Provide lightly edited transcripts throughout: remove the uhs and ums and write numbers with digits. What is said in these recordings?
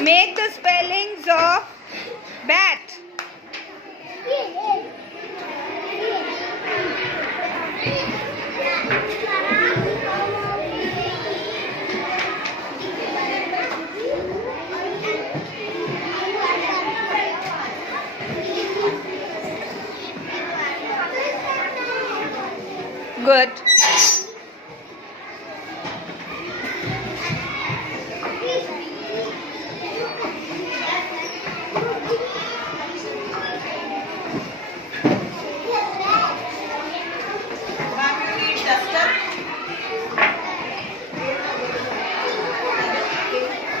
Make the spellings of bat. Good.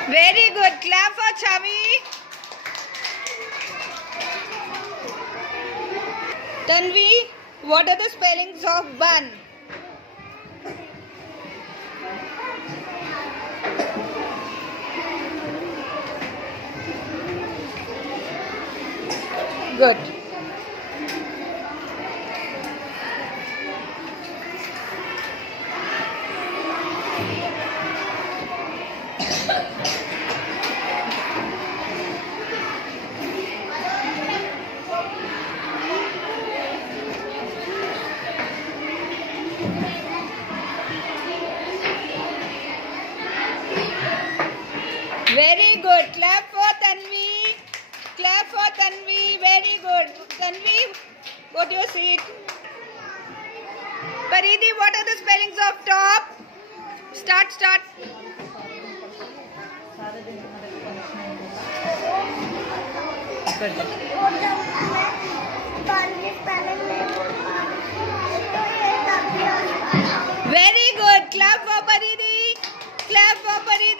Very good. Clap for Chavi. Tanvi, what are the spellings of bun? Good. Very good. Clap for Tanvi. Clap for Tanvi. Very good. Tanvi, go to your seat. Paridi, what are the spellings of top? Start. Very good. Clap for Paridi. Clap for Paridi.